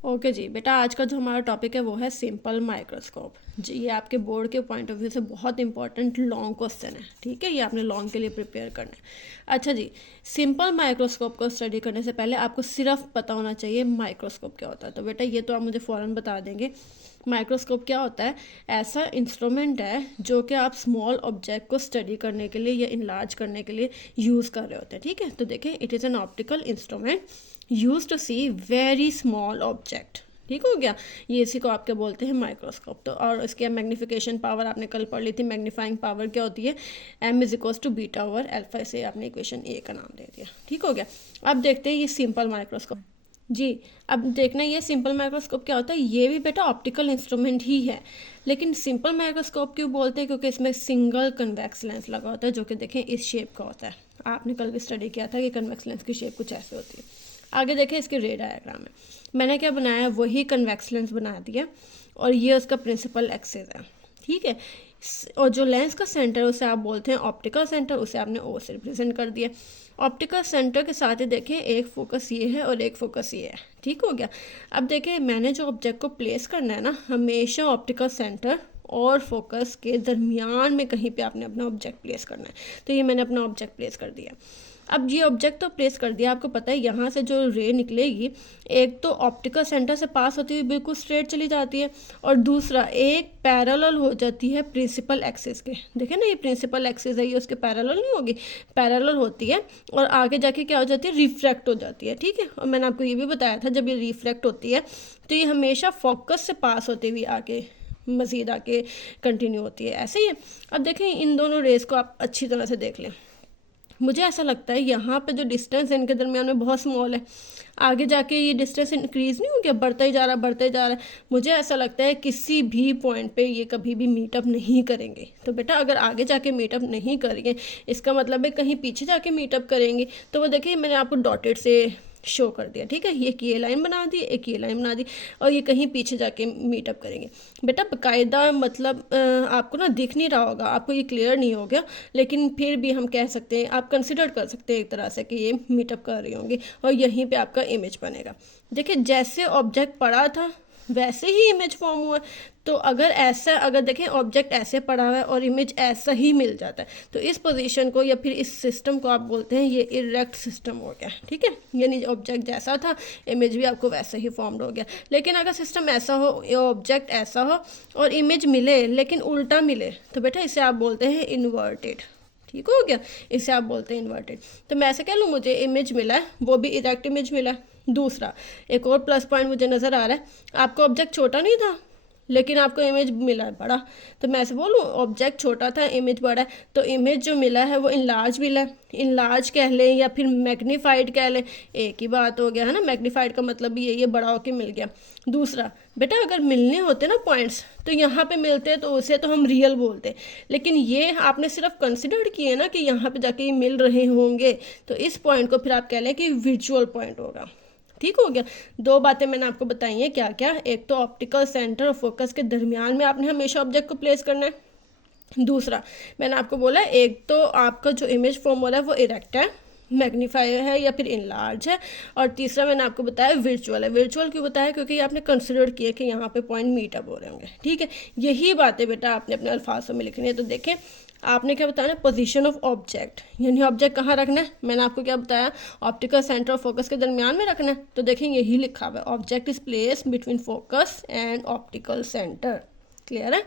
Okay जी बेटा, आज का जो हमारा टॉपिक है वो है सिंपल माइक्रोस्कोप जी। ये आपके बोर्ड के पॉइंट ऑफ व्यू से बहुत इंपॉर्टेंट लॉन्ग क्वेश्चन है, ठीक है। ये आपने लॉन्ग के लिए प्रिपेयर करना है। अच्छा जी, सिंपल माइक्रोस्कोप को स्टडी करने से पहले आपको सिर्फ पता होना चाहिए माइक्रोस्कोप क्या होता है। तो बेटा ये तो आप मुझे फ़ौरन बता देंगे, माइक्रोस्कोप क्या होता है? ऐसा इंस्ट्रूमेंट है जो कि आप स्मॉल ऑब्जेक्ट को स्टडी करने के लिए या इनलार्ज करने के लिए यूज़ कर रहे होते हैं, ठीक है। तो देखें, it is an optical instrument use to see very small object, ठीक हो गया। ये इसी को आप क्या बोलते हैं? माइक्रोस्कोप। तो और इसके मैग्नीफिकेशन पावर आपने कल पढ़ ली थी। मैग्नीफाइंग पावर क्या होती है? m is equals to beta over alpha. से आपने इक्वेशन ए का नाम दे दिया, ठीक हो गया। अब देखते हैं ये सिंपल माइक्रोस्कोप जी। अब देखना, ये सिंपल माइक्रोस्कोप क्या होता है। ये भी बेटा ऑप्टिकल इंस्ट्रूमेंट ही है, लेकिन सिंपल माइक्रोस्कोप क्यों बोलते हैं? क्योंकि इसमें सिंगल कन्वेक्स लेंस लगा होता है, जो कि देखें इस शेप का होता है। आपने कल भी स्टडी किया था कि कन्वेक्स लेंस की शेप कुछ ऐसे होती है। आगे देखें इसके रे डायग्राम है। मैंने क्या बनाया है? वही कन्वेक्स लेंस बना दिया, और ये उसका प्रिंसिपल एक्सिस है, ठीक है। और जो लेंस का सेंटर उसे आप बोलते हैं ऑप्टिकल सेंटर, उसे आपने ओ से रिप्रेजेंट कर दिया। ऑप्टिकल सेंटर के साथ ही देखें एक फोकस ये है और एक फोकस ये है, ठीक हो गया। अब देखें, मैंने जो ऑब्जेक्ट को प्लेस करना है ना, हमेशा ऑप्टिकल सेंटर और फोकस के दरमियान में कहीं पे आपने अपना ऑब्जेक्ट प्लेस करना है। तो ये मैंने अपना ऑब्जेक्ट प्लेस कर दिया। अब ये ऑब्जेक्ट तो प्लेस कर दिया, आपको पता है यहाँ से जो रे निकलेगी, एक तो ऑप्टिकल सेंटर से पास होती हुई बिल्कुल स्ट्रेट चली जाती है, और दूसरा एक पैरेलल हो जाती है प्रिंसिपल एक्सिस के। देखें ना, ये प्रिंसिपल एक्सिस है, ये उसके पैरेलल नहीं होगी, पैरेलल होती है, और आगे जाके क्या हो जाती है? रिफ्रैक्ट हो जाती है, ठीक है। और मैंने आपको ये भी बताया था, जब ये रिफ्रैक्ट होती है तो ये हमेशा फोकस से पास होती हुई आगे मज़ीद आगे कंटिन्यू होती है, ऐसे ही है। अब देखें, इन दोनों रेस को आप अच्छी तरह से देख लें। मुझे ऐसा लगता है यहाँ पे जो डिस्टेंस है इनके दरमियान में बहुत स्मॉल है, आगे जाके ये डिस्टेंस इंक्रीज नहीं हो गया, बढ़ता ही जा रहा बढ़ता ही जा रहा है। मुझे ऐसा लगता है किसी भी पॉइंट पे ये कभी भी मीटअप नहीं करेंगे। तो बेटा अगर आगे जाके मीटअप नहीं करेंगे, इसका मतलब है कहीं पीछे जाके मीटअप करेंगे। तो वो देखिए, मैंने आपको डॉटेड से शो कर दिया, ठीक है। एक ये लाइन बना दी, एक ये लाइन बना दी, और ये कहीं पीछे जाके मीटअप करेंगे। बेटा बाकायदा मतलब आपको ना दिख नहीं रहा होगा, आपको ये क्लियर नहीं हो गया, लेकिन फिर भी हम कह सकते हैं, आप कंसिडर कर सकते हैं एक तरह से कि ये मीटअप कर रही होंगी, और यहीं पे आपका इमेज बनेगा। देखिए, जैसे ऑब्जेक्ट पड़ा था वैसे ही इमेज फॉर्म हुआ। तो अगर देखें ऑब्जेक्ट ऐसे पड़ा हुआ है और इमेज ऐसा ही मिल जाता है, तो इस पोजीशन को या फिर इस सिस्टम को आप बोलते हैं ये इरेक्ट सिस्टम हो गया, ठीक है। यानी ऑब्जेक्ट जैसा था, इमेज भी आपको वैसे ही फॉर्म्ड हो गया। लेकिन अगर सिस्टम ऐसा हो, ऑब्जेक्ट ऐसा हो और इमेज मिले लेकिन उल्टा मिले, तो बेटा इसे आप बोलते हैं इन्वर्टेड, ठीक हो गया। इसे आप बोलते हैं इन्वर्टेड। तो मैं ऐसे कह लूँ, मुझे इमेज मिला है, वो भी इरेक्ट इमेज मिला है। दूसरा एक और प्लस पॉइंट मुझे नज़र आ रहा है, आपको ऑब्जेक्ट छोटा नहीं था लेकिन आपको इमेज मिला है बड़ा। तो मैं ऐसे बोलूँ, ऑब्जेक्ट छोटा था, इमेज बड़ा है, तो इमेज जो मिला है वो इनलार्ज मिला है। इनलार्ज कह लें या फिर मैग्नीफाइड कह लें, एक ही बात हो गया है ना। मैग्नीफाइड का मतलब भी ये बड़ा होके मिल गया। दूसरा बेटा, अगर मिलने होते ना पॉइंट्स, तो यहाँ पे मिलते तो उसे तो हम रियल बोलते, लेकिन ये आपने सिर्फ कंसिडर किए ना कि यहाँ पे जाके ये मिल रहे होंगे, तो इस पॉइंट को फिर आप कह लें कि विजुअल पॉइंट होगा, ठीक हो गया। दो बातें मैंने आपको बताई हैं, क्या क्या? एक तो ऑप्टिकल सेंटर और फोकस के दरमियान में आपने हमेशा ऑब्जेक्ट को प्लेस करना है। दूसरा मैंने आपको बोला, एक तो आपका जो इमेज फॉर्म हो रहा है वो इरेक्ट है, मैग्नीफाई है या फिर इनलार्ज है, और तीसरा मैंने आपको बताया वर्चुअल है। वर्चुअल क्यों बताया? क्योंकि आपने कंसिडर किया कि यहाँ पे पॉइंट मीटअप हो रहे होंगे, ठीक है। यही बातें बेटा आपने अपने अल्फाजों में लिखनी है। तो देखें, आपने क्या बताया? पोजीशन ऑफ ऑब्जेक्ट, यानी ऑब्जेक्ट कहाँ रखना है। मैंने आपको क्या बताया? ऑप्टिकल सेंटर और फोकस के दरमियान में रखना है। तो देखें, यही लिखा हुआ है, object is place between focus and optical centre. Clear है?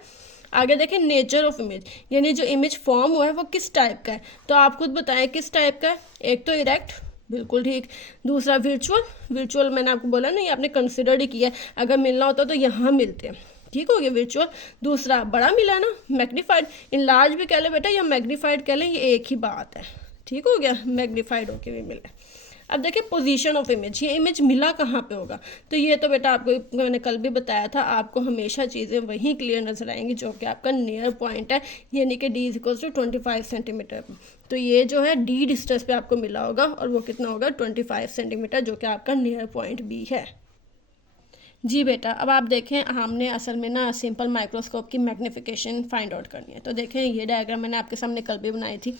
आगे देखें, नेचर ऑफ इमेज, यानी जो इमेज फॉर्म हुआ है वो किस टाइप का है। तो आप खुद बताएं किस टाइप का है। एक तो इरेक्ट, बिल्कुल ठीक। दूसरा वर्चुअल, वर्चुअल मैंने आपको बोला ना, ये आपने कंसिडर ही किया है, अगर मिलना होता तो यहाँ मिलते हैं, ठीक हो गया वर्चुअल। दूसरा बड़ा मिला ना, मैग्नीफाइड। इनलार्ज भी कह लें बेटा या मैग्नीफाइड कह लें, ये एक ही बात है, ठीक हो गया। मैग्नीफाइड होके भी मिला। अब देखिए पोजीशन ऑफ इमेज, ये इमेज मिला कहाँ पे होगा। तो ये तो बेटा आपको मैंने कल भी बताया था, आपको हमेशा चीज़ें वहीं क्लियर नजर आएंगी जो कि आपका नियर पॉइंट है, यानी कि d = 25 सेंटीमीटर। तो ये जो है d डिस्टेंस पे आपको मिला होगा, और वो कितना होगा? 25 सेंटीमीटर, जो कि आपका नियर पॉइंट भी है। जी बेटा, अब आप देखें, हमने असल में ना सिंपल माइक्रोस्कोप की मैग्नीफिकेशन फाइंड आउट करनी है। तो देखें, ये डायग्राम मैंने आपके सामने कल भी बनाई थी।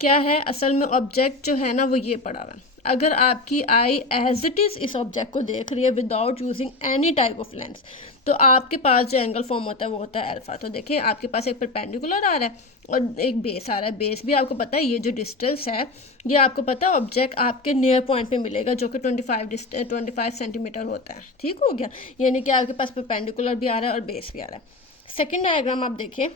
क्या है असल में? ऑब्जेक्ट जो है ना वो ये पड़ा हुआ है। अगर आपकी आई एज इट इज़ इस ऑब्जेक्ट को देख रही है without using any type of lens, तो आपके पास जो एंगल फॉर्म होता है वो होता है अल्फा। तो देखिए आपके पास एक परपेंडिकुलर आ रहा है और एक बेस आ रहा है। बेस भी आपको पता है, ये जो डिस्टेंस है ये आपको पता है ऑब्जेक्ट आपके नियर पॉइंट पे मिलेगा जो कि 25 सेंटीमीटर होता है। ठीक हो गया, यानी कि आपके पास परपेंडिकुलर भी आ रहा है और बेस भी आ रहा है। सेकेंड डायग्राम आप देखिए,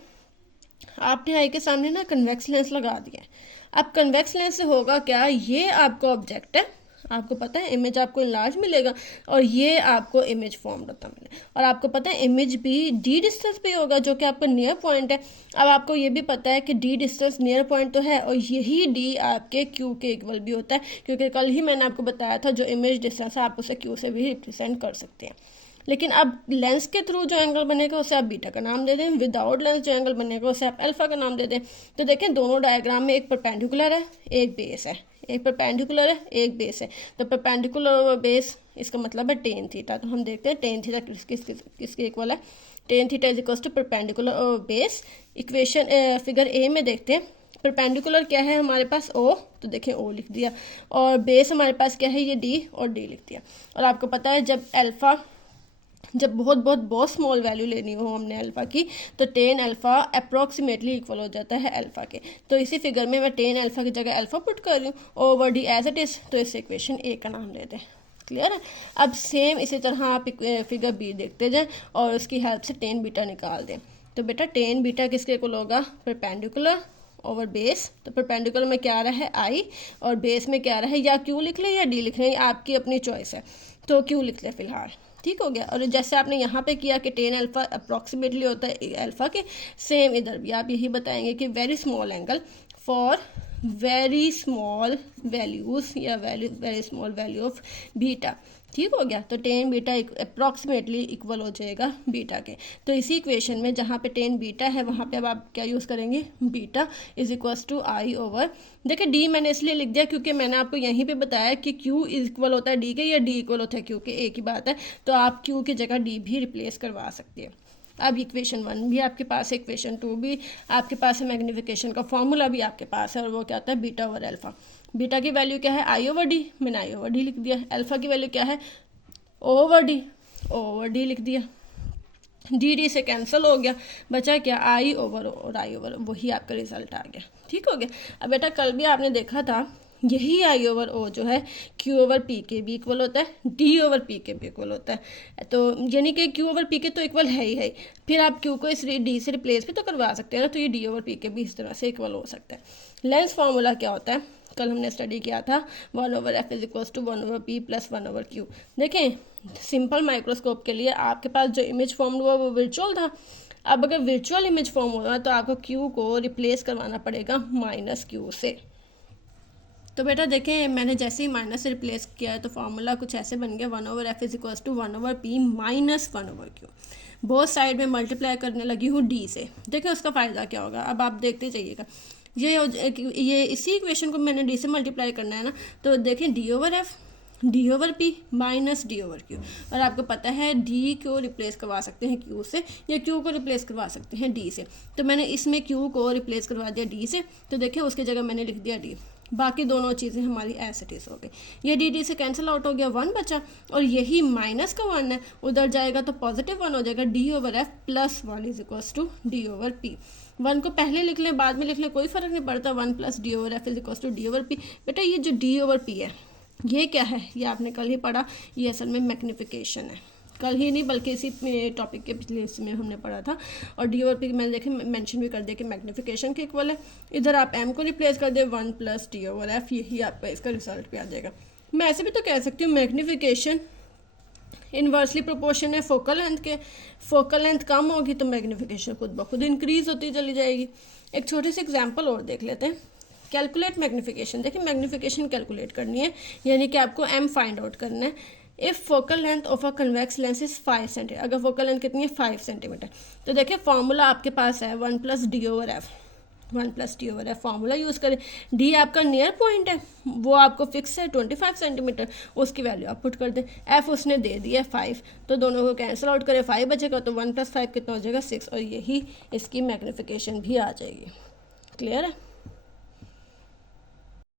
आपने आई के सामने ना कन्वेक्स लेंस लगा दिया है। अब कन्वेक्स लेंस से होगा क्या, ये आपका ऑब्जेक्ट है, आपको पता है इमेज आपको इनलार्ज मिलेगा और ये आपको इमेज फॉर्म होता मिलेगा। और आपको पता है इमेज भी डी डिस्टेंस पे होगा जो कि आपका नियर पॉइंट है। अब आपको ये भी पता है कि डी डिस्टेंस नियर पॉइंट तो है और यही डी आपके क्यू के इक्वल भी होता है, क्योंकि कल ही मैंने आपको बताया था जो इमेज डिस्टेंस है आप उसे क्यू से भी रिप्रेजेंट कर सकते हैं। लेकिन अब लेंस के थ्रू जो एंगल बनेगा उसे आप बीटा का नाम दे दें, विदाउट लेंस जो एंगल बनेगा उसे आप अल्फा का नाम दे दें। तो देखें दोनों डायग्राम में एक परपेंडिकुलर है एक बेस है, एक परपेंडिकुलर है एक बेस है। तो परपेंडिकुलर और बेस इसका मतलब है टेन थीटा। तो हम देखते हैं टेन थीटा किसके इक्वल है। Tan theta is equal to perpendicular और बेस। इक्वेशन फिगर ए में देखते हैं, परपेंडिकुलर क्या है हमारे पास ओ, तो देखें ओ लिख दिया, और बेस हमारे पास क्या है ये डी और डी लिख दिया। और आपको पता है जब बहुत स्मॉल वैल्यू लेनी हो हमने अल्फ़ा की, तो टेन अल्फ़ा अप्रॉक्सीमेटली इक्वल हो जाता है अल्फ़ा के। तो इसी फिगर में मैं टेन अल्फ़ा की जगह अल्फ़ा पुट कर रही हूँ, over D as it is, तो इस इक्वेशन ए का नाम ले दें। क्लियर है। अब सेम इसी तरह आप फिगर बी देखते जाएं और उसकी हेल्प से टेन बीटा निकाल दें। तो बेटा टेन बीटा किसके इक्वल होगा, परपेंडिकुलर ओवर बेस। तो परपेंडिकुलर में क्या आ रहा है आई और बेस में क्या आ रहा है, या क्यू लिख लें या डी लिख लें, आपकी अपनी चॉइस है। तो क्यू लिख लें फिलहाल, ठीक हो गया। और जैसे आपने यहाँ पे किया कि टेन अल्फ़ा अप्रॉक्सीमेटली होता है अल्फ़ा के, सेम इधर भी आप यही बताएंगे कि very small angle for very small values या very small value of beta. ठीक हो गया। तो टेन बीटा अप्रॉक्सीमेटली इक्वल हो जाएगा बीटा के। तो इसी इक्वेशन में जहाँ पे टेन बीटा है वहाँ पे अब आप क्या यूज़ करेंगे, beta is equals to I over, देखिए डी मैंने इसलिए लिख दिया क्योंकि मैंने आपको यहीं पे बताया कि क्यू इक्वल होता है डी के या डी इक्वल होता है क्यू के, एक ही बात है। तो आप क्यू की जगह डी भी रिप्लेस करवा सकते हैं। अब इक्वेशन 1 भी आपके पास है, इक्वेशन 2 भी आपके पास है, मैग्नीफिकेशन का फॉर्मूला भी आपके पास है और वो क्या होता है बीटा ओवर अल्फ़ा। बीटा की वैल्यू क्या है आई ओवर डी, मैंने आई ओवर डी लिख दिया। अल्फ़ा की वैल्यू क्या है ओ ओवर डी लिख दिया। डी डी से कैंसिल हो गया, बचा क्या आई ओवर ओ और आई ओवर, वही आपका रिजल्ट आ गया। ठीक हो गया। अब बेटा कल भी आपने देखा था यही आई ओवर ओ जो है क्यू ओवर पी के भी इक्वल होता है, डी ओवर पी के भी इक्वल होता है। तो यानी कि क्यू ओवर पी के तो इक्वल है ही, फिर आप क्यू को इस डी से रिप्लेस भी तो करवा सकते हैं ना, तो ये डी ओवर पी के भी इस तरह से इक्वल हो सकता है। लेंस फार्मूला क्या होता है, कल हमने स्टडी किया था, 1 over F is equals to 1 over P plus 1 over Q. देखें सिंपल माइक्रोस्कोप के लिए आपके पास जो इमेज फॉर्म हुआ वो वर्चुअल था। अब अगर वर्चुअल इमेज फॉर्म हुआ तो आपको क्यू को रिप्लेस करवाना पड़ेगा माइनस क्यू से। तो बेटा देखें मैंने जैसे ही माइनस से रिप्लेस किया है तो फार्मूला कुछ ऐसे बन गया, 1 over F is equals to 1 over P minus 1 over Q. बहुत साइड में मल्टीप्लाई करने लगी हूँ डी से, देखें उसका फ़ायदा क्या होगा। अब आप देखते जाइएगा, ये इसी इक्वेशन को मैंने डी से मल्टीप्लाई करना है ना, तो देखें D over F D over P minus D over Q. और आपको पता है डी को रिप्लेस करवा सकते हैं क्यू से या क्यू को रिप्लेस करवा सकते हैं डी से। तो मैंने इसमें क्यू को रिप्लेस करवा दिया डी से, तो देखिए उसकी जगह मैंने लिख दिया डी। बाकी दोनों चीज़ें हमारी एज इट इज़ हो गई। ये डी डी से कैंसिल आउट हो गया, 1 बचा, और यही माइनस का 1 है, उधर जाएगा तो पॉजिटिव 1 हो जाएगा। D over F plus 1 is equals to D over P. 1 को पहले लिख लें बाद में लिख लें कोई फ़र्क नहीं पड़ता, 1 plus D over F is equals to D over P. बेटा ये जो डी ओवर पी है ये क्या है, ये आपने कल ही पढ़ा, ये असल में मैग्नीफिकेशन है। कल ही नहीं बल्कि इसी टॉपिक के पिछले हिस्से में हमने पढ़ा था। और डी ओवर पी मैंने देखे मेंशन भी कर दिया कि मैग्नीफिकेशन के इक्वल है। इधर आप एम को रिप्लेस कर दे 1 प्लस डी ओवर एफ, यही आपका इसका रिजल्ट भी आ जाएगा। मैं ऐसे भी तो कह सकती हूँ मैग्नीफिकेशन इन्वर्सली प्रोपोर्शन है फोकल लेंथ के, फोकल लेंथ कम होगी तो मैग्नीफिकेशन खुद ब खुद इंक्रीज होती चली जाएगी। एक छोटी सी एग्जांपल और देख लेते हैं, कैलकुलेट मैग्नीफिकेशन। देखिए मैग्नीफिकेशन कैलकुलेट करनी है, यानी कि आपको एम फाइंड आउट करना है। If focal length of a convex lens is 5 centimetre, अगर फोकल लेंथ कितनी है 5 सेंटीमीटर, तो देखिए फॉर्मूला आपके पास है 1 plus D over F, 1 plus D over F formula use करें। डी आपका नियर पॉइंट है, वो आपको फिक्स है 25 सेंटीमीटर, उसकी वैल्यू आप पुट कर दें। एफ उसने दे दिया 5, तो दोनों को कैंसिल आउट करें, 5 बचेगा, तो 1 प्लस 5 कितना हो जाएगा 6, और यही इसकी मैग्नीफिकेशन भी आ जाएगी। क्लियर है।